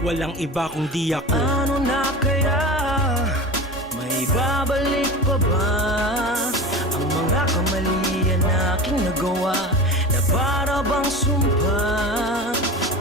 Walang iba kung di ako. Ano na kaya? May babalik pa ba? Ang mga kamalian na aking nagawa na para bang sumpa?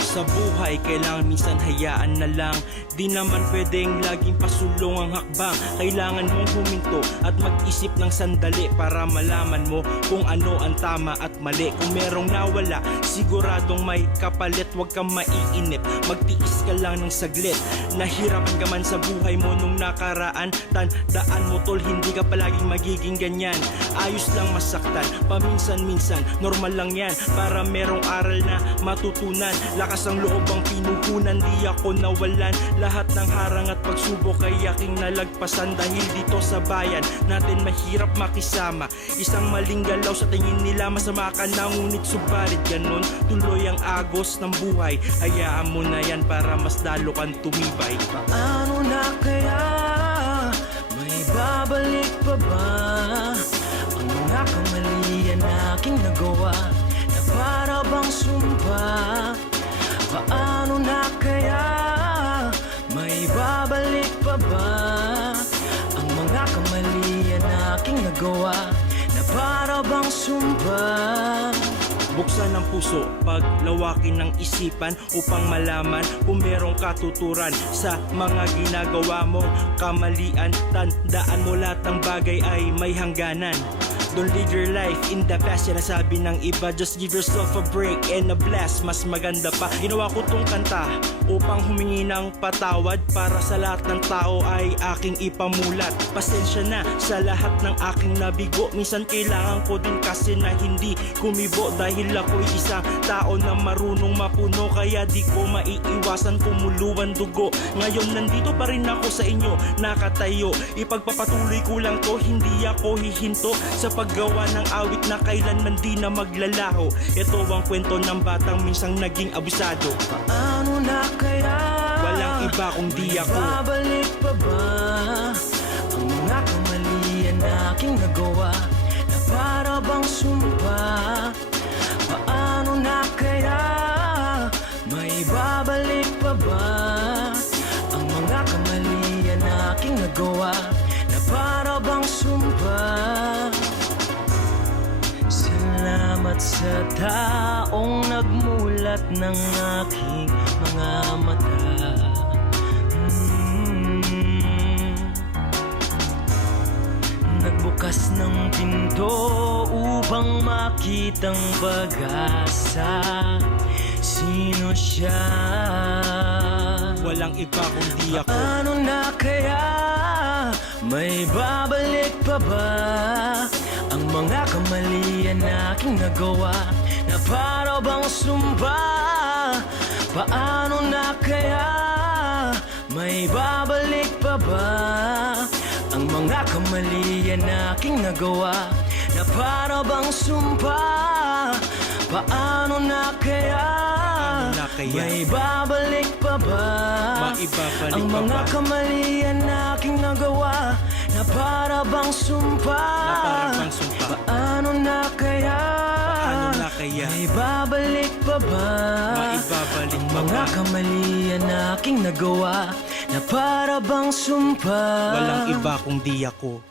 Sa buhay, kailangan minsan hayaan na lang. Di naman pwedeng laging pasulong ang hakbang. Kailangan mong huminto at mag-isip ng sandali para malaman mo kung ano ang tama at mali. Kung merong nawala, siguradong may kapalit. Huwag kang maiinip, magtiis ka lang ng saglit. Nahirapan ka man sa buhay mo nung nakaraan, tandaan mo tol, hindi ka palaging magiging ganyan. Ayos lang masaktan, paminsan-minsan, normal lang yan. Para merong aral na matutunan. Lakas ang loob ang pinuhunan, di ako nawalan. Lahat ng harang at pagsubok ay aking nalagpasan. Dahil dito sa bayan natin mahirap makisama. Isang maling galaw sa tingin nila masama ka na, ngunit subalit ganun tuloy ang agos ng buhay. Hayaan mo na yan para mas lalo kang tumibay. Paano na kaya? May babalik pa ba? Ang mga kamalian na aking nagawa na para bang sumpa? Paano na kaya? May babalik pa ba? Ang mga kamalian na aking nagawa na para bang sumpa? Buksan ang puso, paglawakin ng isipan upang malaman kung merong katuturan sa mga ginagawa mong kamalian. Tandaan mo lahat ng bagay ay may hangganan. Don't live your life in the past, sinasabi ng iba. Just give yourself a break and a blast. Mas maganda pa, ginawa ko tong kanta upang humingi ng patawad para sa lahat ng tao ay aking ipamulat. Pasensya na sa lahat ng aking nabigo. Minsan kailangan ko din kasi na hindi kumibo, dahil ako'y isang tao na marunong mapuno. Kaya di ko maiiwasan kumuluan dugo. Ngayon nandito pa rin ako sa inyo, nakatayo. Ipagpapatuloy ko lang to, hindi ako hihinto sa paggawa ng awit na kailanman di na maglalaho. Ito ang kwento ng batang minsang naging abusado. Paano na kaya? Walang iba kung di ako. Babalik pa ba? Ang mga kamalian na aking nagawa na para bang sumpa? Paano na kaya? May babalik pa ba? Ang mga kamalian na aking nagawa na para bang sumpa? Salamat sa taong nagmulat ng aking mga mata. Nagbukas ng pinto upang makitang pag-asa. Sino siya? Walang iba kung di ako. Ano na kaya? May babalik pa ba? Ang mga kamalian na aking nagawa na para bang sumpa? Paano na kaya? May babalik pa ba? Ang mga kamalian na aking nagawa na para bang sumpa? Paano na kaya? May babalik pa ba? Maibabalik ang pa mga ba? kamalian na aking nagawa na para bang sumpa? Paano na kaya? Paano na kaya? May babalik pa ba? Maibabalik ang pa mga ba? kamalian na aking nagawa na para bang sumpa? Walang iba kung di ako.